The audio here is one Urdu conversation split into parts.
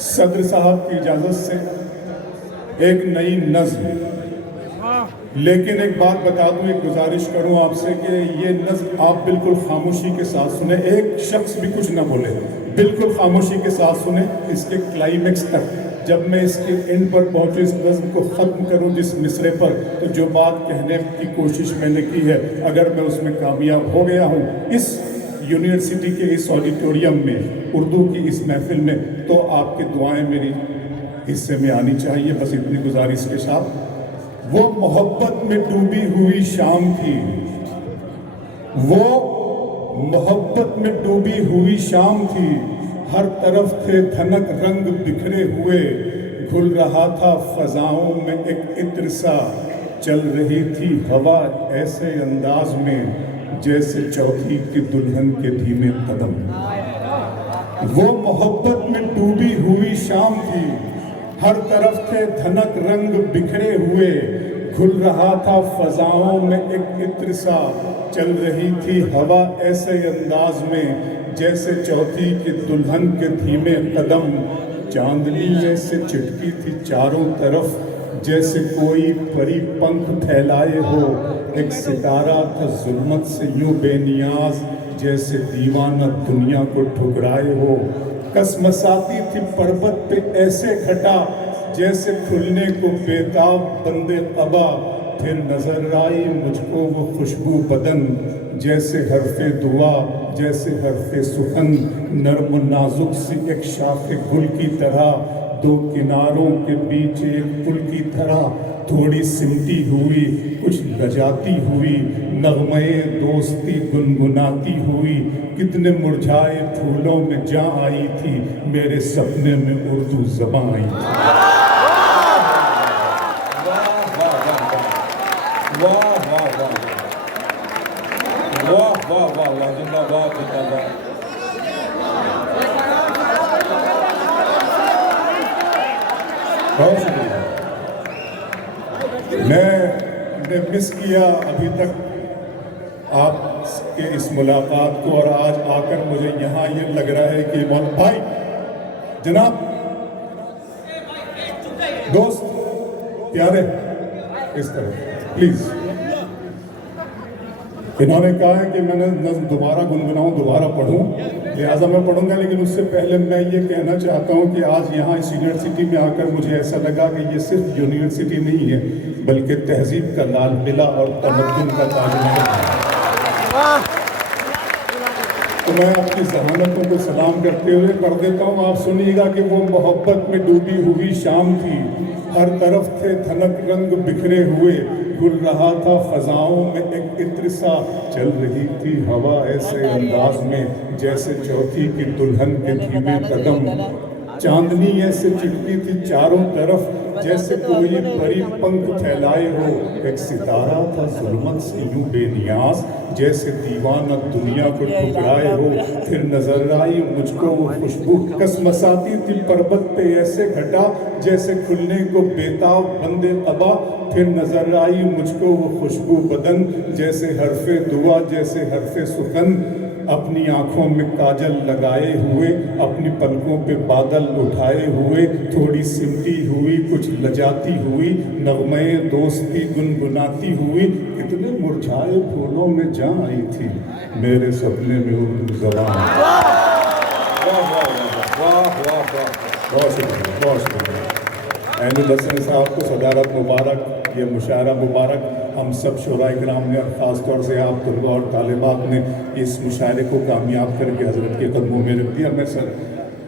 صدر صاحب کی اجازت سے ایک نئی نظم، لیکن ایک بات بتا دوں، ایک گزارش کروں آپ سے کہ یہ نظم آپ بالکل خاموشی کے ساتھ سنیں، ایک شخص بھی کچھ نہ بولے، بالکل خاموشی کے ساتھ سنیں اس کے کلائمیکس تک۔ جب میں اس کے اینڈ پر پہنچوں، اس نظم کو ختم کروں جس مصرے پر، تو جو بات کہنے کی کوشش میں نے کی ہے، اگر میں اس میں کامیاب ہو گیا ہوں اس یونیورسٹی کے اس آڈیٹوریم میں، اردو کی اس محفل میں، تو آپ کی دعائیں میری حصے میں آنی چاہیے۔ بس اتنی گزارش کے ساتھ، وہ محبت میں ڈوبی ہوئی شام تھی، وہ محبت میں ڈوبی ہوئی شام تھی، ہر طرف تھے دھنک رنگ بکھرے ہوئے، گھل رہا تھا فضاؤں میں ایک عطر سا، چل رہی تھی ہوا ایسے انداز میں جیسے چوتھی کی دلہن کے دھیمے قدم۔ وہ محبت میں ڈوبی ہوئی شام تھی، ہر طرف تھے دھنک رنگ بکھرے ہوئے، گھل رہا تھا فضاؤں میں ایک عطر سا، چل رہی تھی ہوا ایسے انداز میں جیسے چوتھی کی دلہن کے دھیمے قدم۔ چاندنی ایسے چٹکی تھی چاروں طرف جیسے کوئی پری پنکھ پھیلائے ہو، ایک ستارہ تھا ظلمت سے یوں بے نیاز جیسے دیوانہ دنیا کو ٹھکرائے ہو، کسمساتی تھی پربت پہ ایسے گھٹا جیسے کھلنے کو بیتاب بندے قبا، پھر نظر آئی مجھ کو وہ خوشبو بدن جیسے حرف دعا، جیسے حرف سخن، نرم و نازک سی ایک شاخ گل کی طرح، دو کناروں کے بیچ ایک پل کی طرح، تھوڑی سمٹی ہوئی کچھ لجاتی ہوئی، نغمے دوستی گنگناتی ہوئی، کتنے مرجھائے پھولوں میں جاں آئی تھی، میرے سپنے میں اردو زباں آئی تھی۔ واہ واہ واہ واہ واہ واہ واہ، زندہ باد زندہ باد۔ بہت شکریہ۔ میں نے مس کیا ابھی تک آپ کے اس ملاقات کو، اور آج آ کر مجھے یہاں یہ لگ رہا ہے کہ بہت بھائی جناب دوست پیارے اس طرح پلیز، انہوں نے کہا ہے کہ میں نے نظم دوبارہ گنگناؤں، دوبارہ پڑھوں، لہٰذا میں پڑھوں گا، لیکن اس سے پہلے میں یہ کہنا چاہتا ہوں کہ آج یہاں اس یونیورسٹی میں آ کر مجھے ایسا لگا کہ یہ صرف یونیورسٹی نہیں ہے بلکہ تہذیب کا لال قلعہ اور تمدن کا تاج محل ہے۔ تو میں آپ کی ذہانتوں کو سلام کرتے ہوئے پڑھ دیتا ہوں، آپ سنیے گا کہ وہ محبت میں ڈوبی ہوئی شام تھی، ہر طرف تھے دھنک رنگ بکھرے ہوئے، گھل رہا تھا فضاؤں میں ایک عطر سا، چل رہی تھی ہوا ایسے انداز میں جیسے چوتھی کی دلہن کے دھیمے قدم۔ چاندنی ایسے چٹکی تھی چاروں طرف جیسے کوئی پری پنکھ پھیلائے ہو، ایک ستارہ تھا ظلمت سے یوں بے نیاز جیسے دیوانہ دنیا کو ٹھکرائے ہو، پھر نظر آئی مجھ کو وہ خوشبو، کسمساتی تھی پربت پہ ایسے گھٹا جیسے کھلنے کو بیتاب بندے قبا، پھر نظر آئی مجھ کو وہ خوشبو بدن جیسے حرف دعا، جیسے حرف سخن، اپنی آنکھوں میں کاجل لگائے ہوئے، اپنی پلکوں پہ بادل اٹھائے ہوئے، تھوڑی سمٹی ہوئی کچھ لجاتی ہوئی، نغمے دوستی گنگناتی ہوئی، کتنے مرجھائے پھولوں میں جاں آئی تھی، میرے سپنے میں اردو زبان۔ بہت شکریہ، بہت شکریہ احمد حسن صاحب کو صدارت مبارک، یہ مشاعرہ مبارک، ہم سب شعراء کرام نے اور خاص طور سے آپ طلبہ اور طالبات نے اس مشاعرے کو کامیاب کر کے حضرت کے قدموں میں رکھ دیا۔ میں سر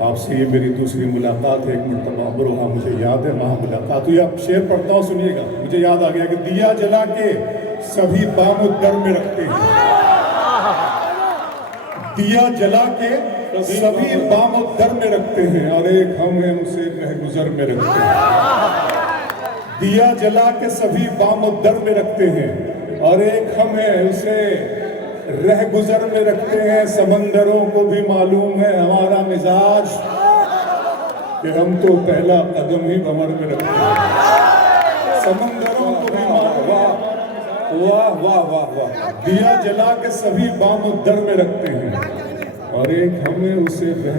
آپ سے یہ میری دوسری ملاقات ہے، ایک مرتبہ امروہہ مجھے یاد ہے وہاں ملاقات ہوئی، اب شعر پڑھتا ہوں سنیے گا، مجھے یاد آ گیا کہ دیا جلا کے سبھی بام در میں رکھتے ہیں، دیا جلا کے سبھی بام در میں رکھتے ہیں، اور ایک ہم ہیں اسے رہ گزر میں رکھتے ہیں۔ دیا جلا کے سبھی بام در میں رکھتے ہیں، اور ایک ہم ہیں اسے رہ گزر میں رکھتے ہیں، سمندروں کو بھی معلوم ہے ہمارا مزاج کہ ہم تو پہلا قدم ہی بمر میں رکھتے ہیں، سمندروں کو بھی معلوم ہے۔ واہ واہ واہ واہ، دیا جلا کے سبھی بام در میں رکھتے ہیں، اور ایک ہمیں اسے رہ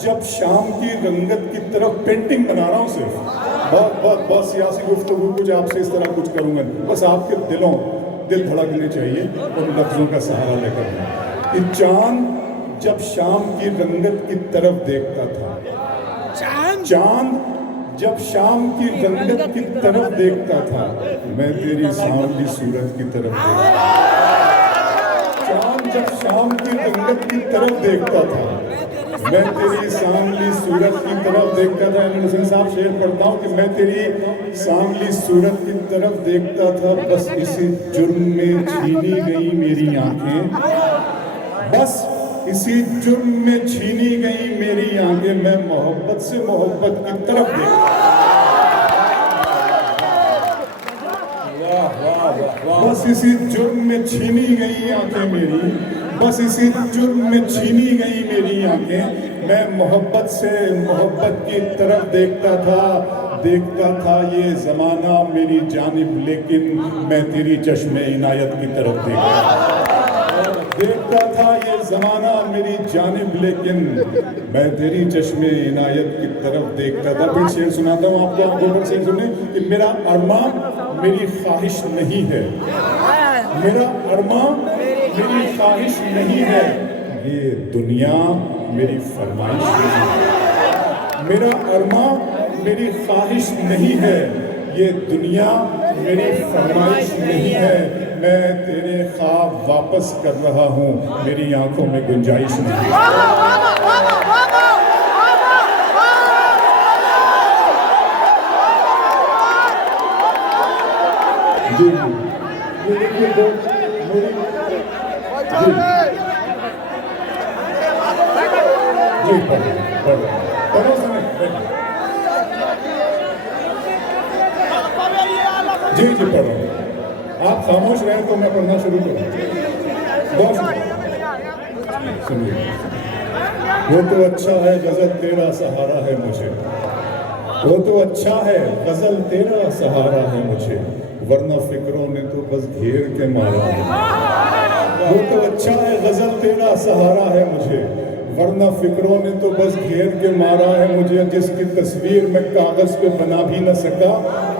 جب شام کی رنگت کی طرف پینٹنگ بنا رہا ہوں صرف بہت سیاسی گفتگو کچھ آپ سے اس طرح کچھ کروں گا، بس آپ کے دل دھڑکنے چاہیے اور لفظوں کا سہارا لے کر کہ چاند جب شام کی رنگت کی طرف دیکھتا تھا، چاند جب شام کی رنگت کی طرف دیکھتا تھا، میں تیری سانولی صورت کی طرف دیکھتا تھا، چاند جب شام کی رنگت کی طرف دیکھتا تھا، میں تیری سانولی صورت کی طرف دیکھتا تھا۔ حسین صاحب شعر پڑھتا ہوں کہ میں تیری سانولی صورت کی طرف دیکھتا تھا، بس اسی جرم میں چھینی گئی میری آنکھیں، بس اسی جرم میں چھینی گئی میری آنکھیں، میں محبت سے محبت کی طرف دیکھتا بس اسی جرم میں چھینی گئی آنکھیں میری، بس اسی جرم میں چھینی گئی میری آنکھیں، میں محبت سے محبت کی طرف دیکھتا تھا یہ زمانہ میری جانب، لیکن میں تیری چشم عنایت کی طرف دیکھتا تھا یہ زمانہ میری جانب، لیکن میں تیری چشم عنایت کی طرف دیکھتا تھا۔ پھر شعر سناتا ہوں آپ کو، آپ گوبر سے سنیں کہ میرا ارمان میری خواہش نہیں ہے، میرا ارمان میری خواہش نہیں ہے، یہ دنیا میری فرمائش نہیں ہے، میرا ارمان میری خواہش نہیں ہے، یہ دنیا میری فرمائش نہیں ہے، میں تیرے خواب واپس کر رہا ہوں، میری آنکھوں میں گنجائش نہیں ہے۔ جی یہ دیکھیے جی پڑھو سنیں جی پڑھو، آپ خاموش رہیں تو میں پڑھنا شروع کروں۔ بہت سنیے، وہ تو اچھا ہے غزل تیرا سہارا ہے مجھے، وہ تو اچھا ہے غزل تیرا سہارا ہے مجھے، ورنہ فکروں نے تو بس گھیر کے مارا ہے، وہ تو اچھا ہے غزل تیرا سہارا ہے مجھے، ورنہ فکروں نے تو بس گھیر کے مارا ہے مجھے، جس کی تصویر میں کاغذ پہ بنا بھی نہ سکا،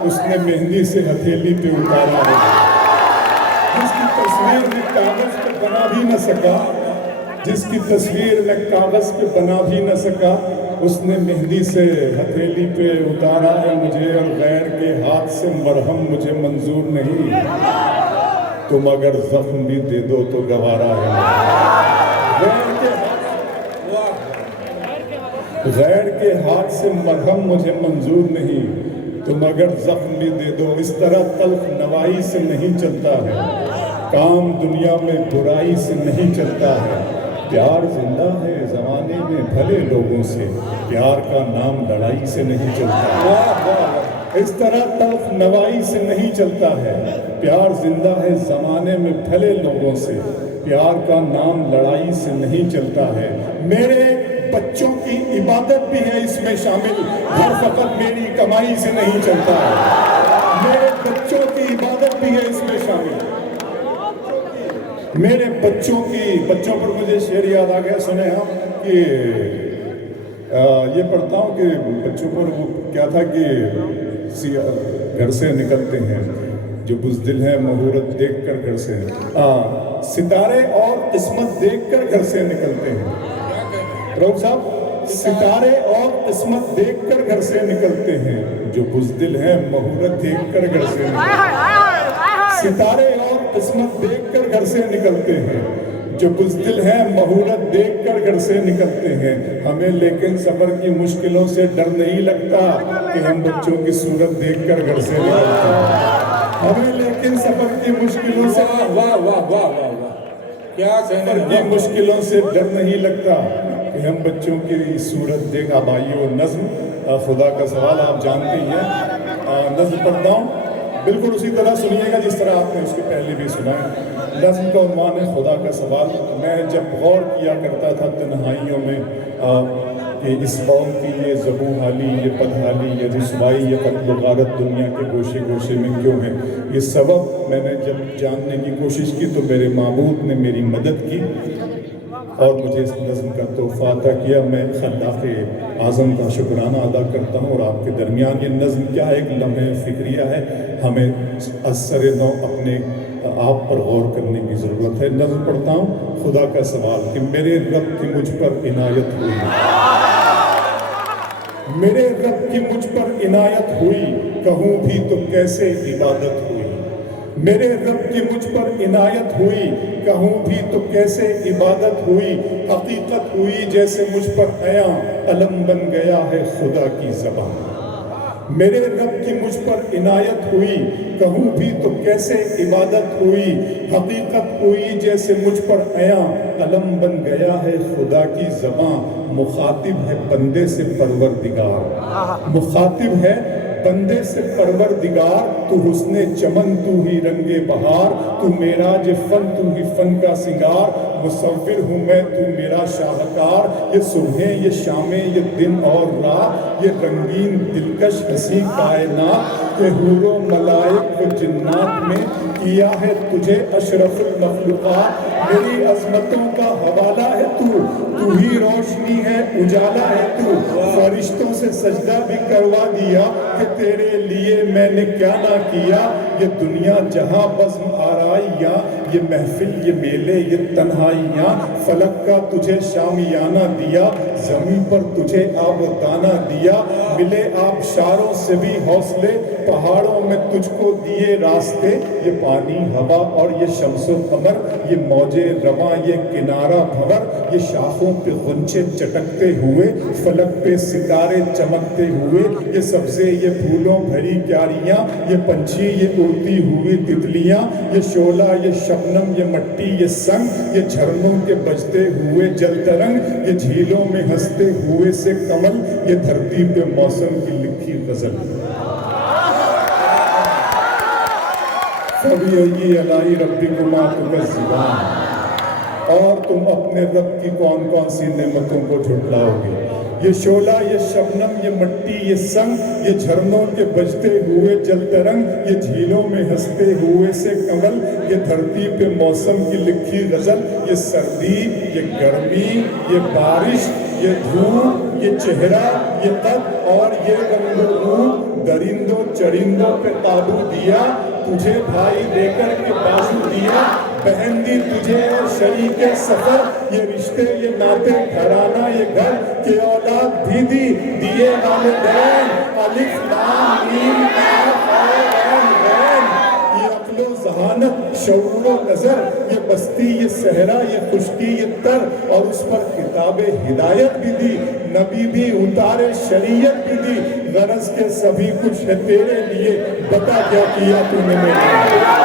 اس نے مہندی سے ہتھیلی پہ اتارا ہے، جس کی تصویر میں کاغذ پہ بنا بھی نہ سکا، جس کی تصویر میں کاغذ پہ بنا بھی نہ سکا، اس نے مہندی سے ہتھیلی پہ اتارا ہے مجھے، اور غیر کے ہاتھ سے مرہم مجھے منظور نہیں، تم اگر زخم بھی دے دو تو گوارا ہے، غیر کے ہاتھ سے مرہم مجھے منظور نہیں، تم اگر زخم بھی دے دو، اس طرح تلخ نوائی سے نہیں چلتا ہے، کام دنیا میں برائی سے نہیں چلتا ہے، پیار زندہ ہے زمانے میں بھلے لوگوں سے، پیار کا نام لڑائی سے نہیں چلتا، اس طرح تلخ نوائی سے نہیں چلتا ہے، پیار زندہ ہے زمانے میں بھلے لوگوں سے، پیار کا نام لڑائی سے نہیں چلتا ہے، میرے بچوں کی عبادت بھی ہے اس میں شامل، گھر فقط میری کمائی سے نہیں چلتا ہے، میرے بچوں کی عبادت بھی ہے اس میں شامل، میرے بچوں پر مجھے شعر یاد آ گیا، سنیں ہم کہ یہ پڑھتا ہوں کہ بچوں پر وہ کیا تھا کہ گھر سے نکلتے ہیں جو بزدل ہیں مہورت دیکھ کر گھر سے، ستارے اور قسمت دیکھ کر گھر سے نکلتے ہیں، روح صاحب ستارے اور قسمت دیکھ کر گھر سے نکلتے ہیں، جو بزدل ہیں مہورت دیکھ کر گھر سے نکلتے ہیں، ستارے اور قسمت دیکھ کر گھر سے نکلتے ہیں، جو بزدل ہیں مہورت دیکھ کر گھر سے نکلتے ہیں، ہمیں لیکن سفر کی مشکلوں سے ڈر نہیں لگتا کہ ہم بچوں کی صورت دیکھ کر گھر سے نکلتے ہیں، ہمیں لیکن سفر کی مشکلوں سے سفر کی مشکلوں سے ڈر نہیں لگتا کہ ہم بچوں کی صورت دیکھ۔ اب آئیے وہ نظم، خدا کا سوال آپ جانتے ہی ہیں، نظم پڑھتا ہوں، بالکل اسی طرح سنیے گا جس طرح آپ نے اس کے پہلے بھی سنا ہے۔ نظم کا عنوان ہے خدا کا سوال۔ میں جب غور کیا کرتا تھا تنہائیوں میں کہ اس قوم کی یہ ذبح حالی، یہ بدحالی، یہ رسوائی، یہ قتل و غارت دنیا کے گوشے گوشے میں کیوں ہے، یہ سبب میں نے جب جاننے کی کوشش کی تو میرے معبود نے میری مدد کی، اور مجھے اس نظم کا تحفہ عطا کیا. میں خلاق اعظم کا شکرانہ ادا کرتا ہوں. اور آپ کے درمیان یہ نظم کیا ہے؟ ایک لمحہ فکریہ ہے. ہمیں از سر نو اپنے آپ پر غور کرنے کی ضرورت ہے. نظم پڑھتا ہوں. خدا کا سوال کہ میرے رب کی مجھ پر عنایت ہوئی، میرے رب کی مجھ پر عنایت ہوئی، کہوں بھی تو کیسے عبادت ہوئی. میرے رب کی مجھ پر عنایت ہوئی، کہوں بھی تو کیسے عبادت ہوئی. حقیقت ہوئی جیسے مجھ پر عیاں، علم بن گیا ہے خدا کی زبان. میرے رب کی مجھ پر عنایت ہوئی، کہوں بھی تو کیسے عبادت ہوئی. حقیقت ہوئی جیسے مجھ پر عیاں، علم بن گیا ہے خدا کی زبان. مخاطب ہے بندے سے پروردگار، مخاطب ہے بندے سے پروردگار. تو حسن چمن، تو ہی رنگ بہار، تو معراج فن، تو ہی فن کا سنگار. مصور ہوں میں، تو میرا شاہکار. یہ صبحیں، یہ شامیں، یہ دن اور رات، یہ رنگین دلکش ہنسی کائنات کہ حور و ملائک و جنات میں کیا ہے تجھے اشرف المخلوقات. میری عظمتوں کا حوالہ ہے تو ہی روشنی ہے، اجالا ہے تو. فرشتوں سے سجدہ بھی کروا دیا کہ تیرے لیے میں نے کیا نہ کیا. یہ دنیا جہاں بزم آرائیاں، یہ محفل، یہ میلے، یہ تنہائیاں. فلک کا تجھے شامیانہ دیا، زمین پر تجھے آب و دانہ دیا. ملے آبشاروں سے بھی حوصلے، پہاڑوں میں تجھ کو دیے راستے. یہ پانی، ہوا اور یہ شمس و قمر، یہ موجے رواں، یہ کنارہ بھور. یہ شاخوں پہ غنچے چٹکتے ہوئے، فلک پہ ستارے چمکتے ہوئے. یہ سبزے، یہ پھولوں بھری کیاریاں، یہ پنچھی، یہ اڑتی ہوئی تتلیاں. یہ شعلہ، یہ شبنم، یہ مٹی، یہ سنگ، یہ جھرنوں کے بجتے ہوئے جل ترنگ. یہ جھیلوں میں ہنستے ہوئے سے کمل، یہ دھرتی پہ موسم کی لکھی غزل. فَبِأَيِّ آلَاءِ رَبِّكُمَا تُكَذِّبَانِ. اور تم اپنے رب کی کون کون سی نعمتوں کو جھٹلاؤ گے. یہ شعلہ، یہ شبنم، یہ مٹی، یہ سنگ، یہ جھرنوں کے بجتے ہوئے جل ترنگ. یہ جھیلوں میں ہنستے ہوئے سے کمل، یہ دھرتی پہ موسم کی لکھی غزل. یہ سردی، یہ گرمی، یہ بارش، یہ دھوپ، یہ چہرہ، یہ قد اور یہ رنگ و روپ. درندوں چرندوں پہ قابو دیا، تجھے بھائی دے کر کے بازو دیا. بہن دی تجھے اور شریک سفر، یہ رشتے، یہ ناطے، گھرانہ، یہ گھر. کہ اولاد بھی دی، دیے والدین. الف لام میم کاف عین غین. یہ عقل و ذہانت، شعور و نظر، یہ بستی، یہ صحرا، یہ خشکی، یہ تر. اور اس پر کتاب ہدایت بھی دی، نبی بھی اتارے، شریعت بھی دی. غرض کے سبھی کچھ ہے تیرے لیے، بتا کیا کیا تو نے میرے لیے.